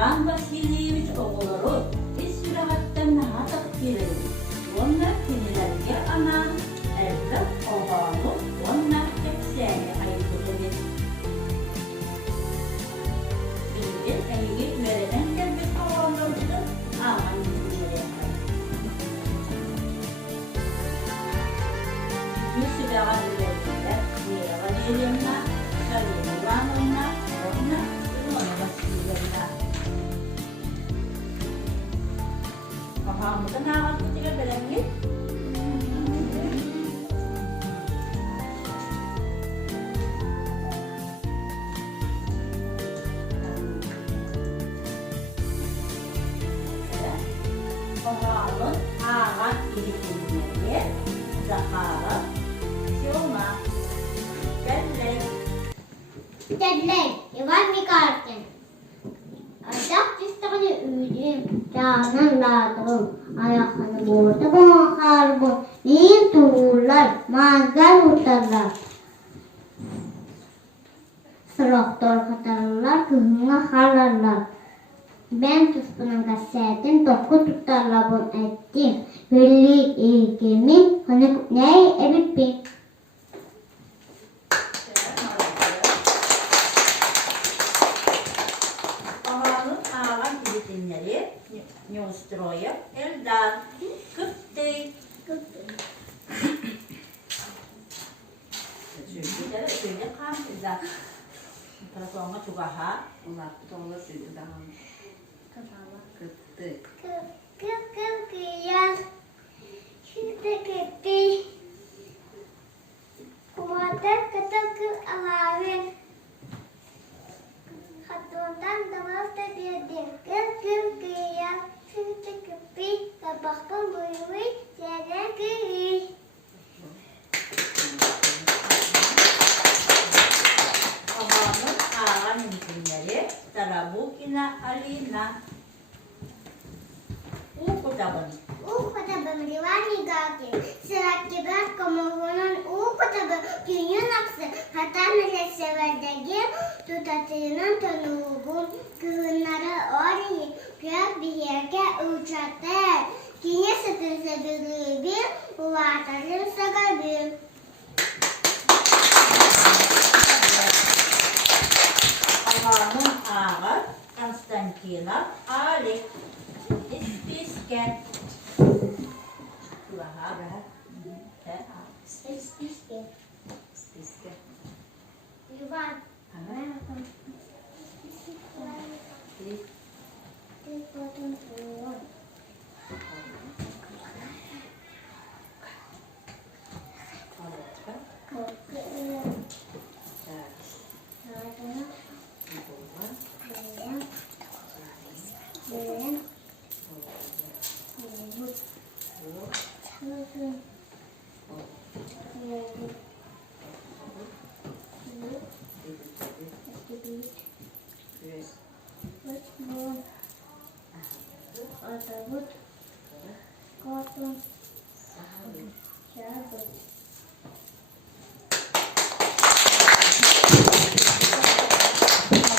Иван Васильевич oğulları bir sürahatten nahatak gelir. Onlar kendilerine anan erkek oğlanı onlar hepsine ayıplıdır. Bilgin eğilip verilen gelmek oğlanlarıdır. Ağan yüzüne Yusuf Ağa ürettiler. Yere verenler, sarıyı olanlar, onlar sırmanı vasiyetler. Kafamızda nahat kutuya belengit. Kafamın ağat ilikleri, Zahara, Siyoma, Dedler, Ivan Mikarkin. Adak distani üydüm, canan ladırım. Ayakını borda bana harbun. Neyin tuğurlar, mazgar utarlar. Sıraktör katarlar, kızına harlarlar. Ben tuspunun kasetin toku tutarlar bun ettim. Birlik ilgimin, hani ney ebipim. Неустроев, Эльдар, Кыпты. Şöyle kan güzel. Taraflarına çok aha. Onlar tutamlar sürdü daha. Kıttı. Kıp kıyas. Şimdi kıttı. Kuvata katakı alavin. Hatundan davasta dedim. Kıp kıyas. Şimdi kıppı. Sabahtan buyuruy. Sene kıyı. Kamanın ağan isimleri Tarabukina Alina. Ukutabın. Ukutabın Rivani Gaki. Sırak gibi kamuğunun ukutabı. Dünya naksı. Hatan ile severdeki tutatığının tanığın. Kızınları orayı. Kıyak bir yerde uçaktır. Dünya satın sebebi bir. Uvartarın sakabı. Kamanın ağa Konstantina Ali. İspisken. Kulaha. Spiske. Spiske. Yuvan.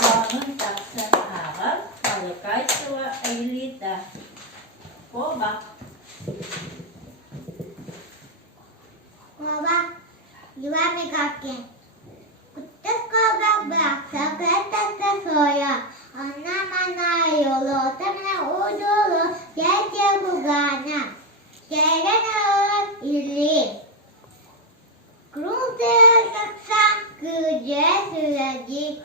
Kamanın taksan ağa Kalıkaysıva Eylita. Koba. Koba. Yuvan Mikarkin. Kutuk koba bıraksa kıtıkı soya. Anlamana yolu temine uydulu. Gece bugana. Gelen ağır illi. Kurumsal taksan güce süreci.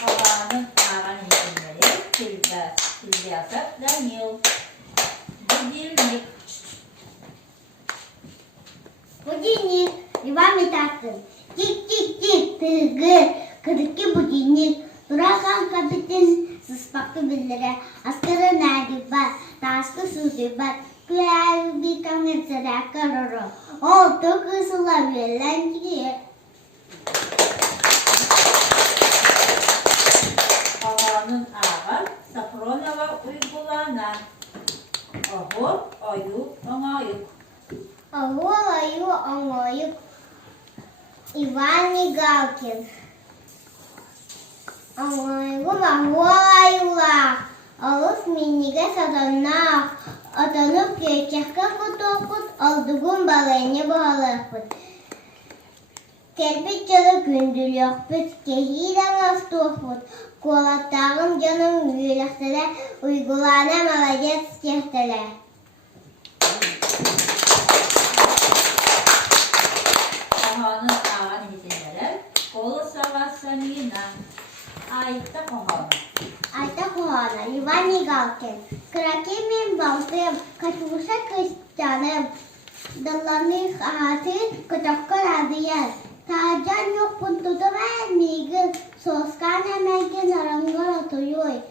Kamanın ağan isimleri Silviyasa Daniel. Budilnik. Будильник, Иван Митакин. Тик-тик-тик, тыгы. Кырыки будильник. Durakan kapitin sıspaklı billere. Askara nerede var? Taşlı suzu var. Güzel bir kamyon sıra kararı. Oldu kısıla verilen gidiyor. Kamanın ağa Safronova uygulanan. Ahur, ayu, onayuk. Oğul ayı anlayıp. Ivan Мигалкин. Вайла. Алыс миниге сатанна. Атанып geçekке kutokut. Aldığım balayını bağlıkut. Kelpit çalı gündül yokput. Kehiyle astokut. Kolattağım canım yülektele. Uygulana молодец çehtele. Kohanın ağan izinleri. Kolu savassamina. Ayta kohanı. Айта Хуана, Иван Мигалкин. Кракимим балтым, Катюша Кыстяным. Далланых аты, Кутоккар адыяр. Таджан yok пунтуды вәлмейгін. Соскан әмәйген араңгар атойой.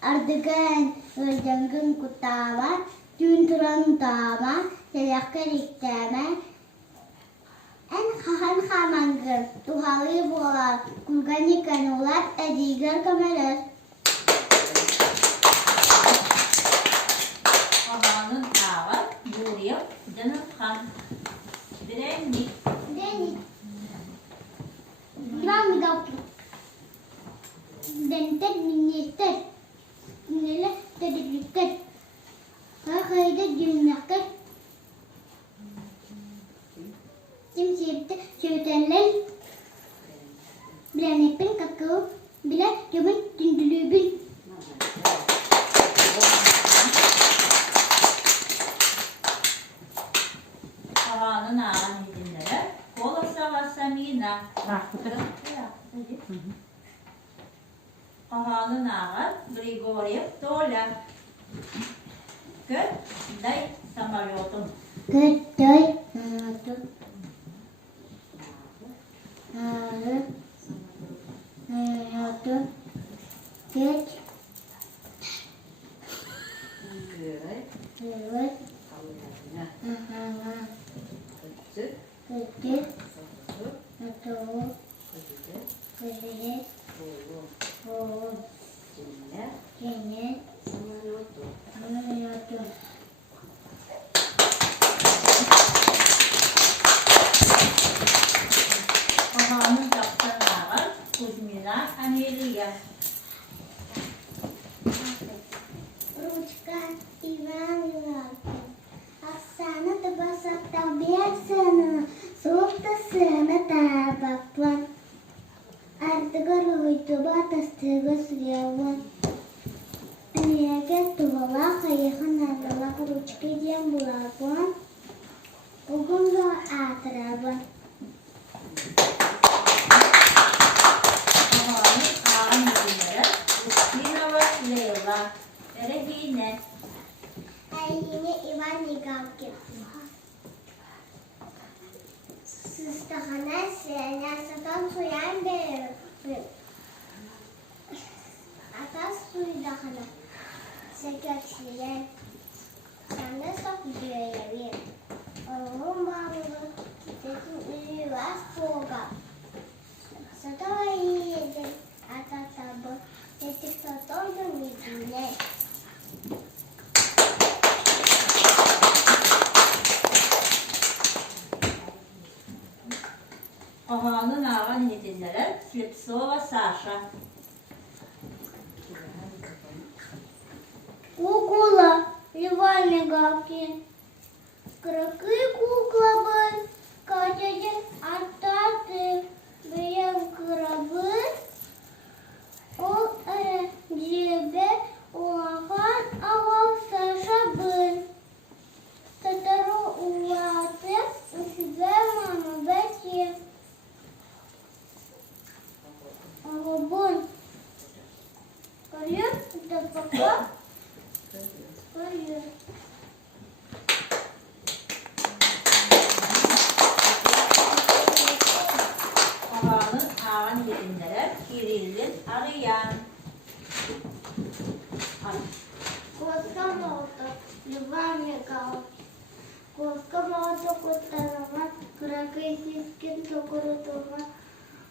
Ардыган өлдәнгін кутава, Дүн тұран дама, Селяққар иктәмә. Ән хахан хамангыр, тухалы болар, күлгәні кәнулар, әдейгер көмәрер. Kohanın ağan Nuriye Canım Han. Direnlik. Дени. Иван Мигалкин. Дентер министер. Неле тедикліктер. Қайда дүйіннәккер. Simsiyipte söğütenler bilen hepin kakao bile gömün dündülübün. Kohanın ağan izinleri. Kolu savassamina. Kohanın ağan Grigoriev Toля. Дай самолетом. Кытай нату. Нату. Geç. Evet. Evet. Kalılarına. Kıtı. Kıtı. Sosu. Natı. Kıtı. Kıtı. Oğlum. Oğul. Cinler. Cennet. Samanotu. Natı. Kohanın kaptan ağan Kuzmina Amelia. Ручка Иван Мигалкин. Оксана табаса табиасана, сопта сына табапан. Артыгар ойтоба тастыгы сыряван. Әнеге тувала қайыған ардалақ ручка дем булапан. Угун да атырабан. Kohanın ağan izinleri. Устинова Лейла. Регина. Әйіне Иван Мигалкин. Сыстахана сеня сатан суян берер. Ата суйдахана. Секетшиен. Сanda sok diyelim. Oğlum bağlı. Sesin ürü var soğuk. Sata yiyecek. Ata tabu. Setik satoydum yüzüne. Kohanın ağan izinleri. Slipsova Sasha. Кукла, Иван Мигалкин. Кракы кукла был, катяде артаты, бьем крабы. Ол жебе улахан авал Саша был. Татару улаты, себе мама бәте. Алабын. Көріп, тапақа. Hayır. Kohanın ağan izinleri. Kirillin Arayan. Коска-молото, Иван Мигалкин. Коска-молото, Котарова, Кракысискин, Токурутова.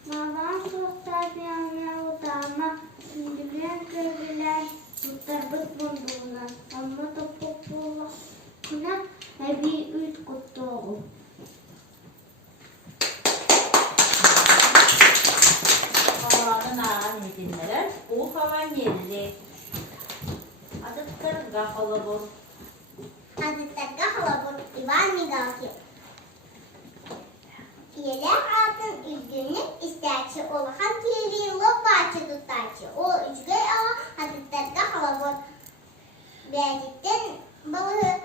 Мамам составил утама, Билен кövülen, Kurtarbık bulduğuna. Amma topuk bulduğuna, bir üç kutlu. havan geldi. Adıttır kafalı bu. Hazırda halabur divan migalki. Yele altın üzgünlük isterçi olahan kiri lop parça tutarçı. O üçgey ama hazırda halabur. Birazcıktan balığı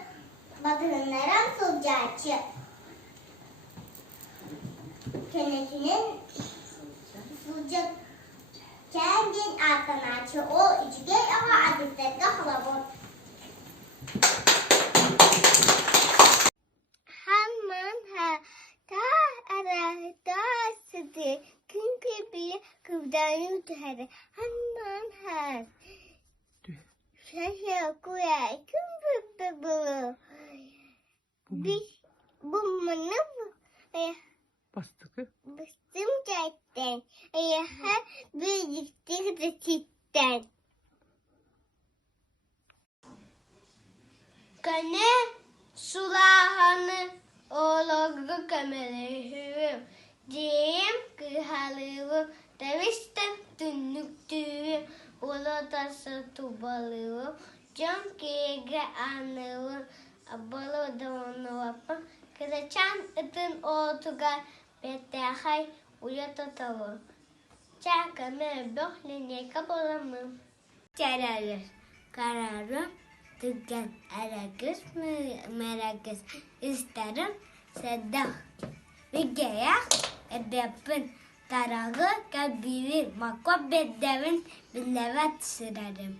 bakırınlaran sılcarçı. Kendisinin sılcak kendin artanarçı. O üçgey ama hazırda halabur. Haman ha ta ara ta sidi kim pipi kıvdan yutarı haman ha şaşa kuya kim pipi bulu bir bu mana Bastık. bastım zaten her birlikte de cidden Kane sulahanı oğlu kamerayım. Cem kıhalıyım. Demişten dönüktüğüm. Ola tası tubalıyım. Cam kege anıyım. Abalı da onu vapım. Kızaçan ıtın otugar. Betehay uyatatalım. Çakame böhlenye kapalamım. Kararım. Tüken ereküs mereküs isterim sedah vigaya edepin tarağı kabiri makwa bedevin bilevet sürerim.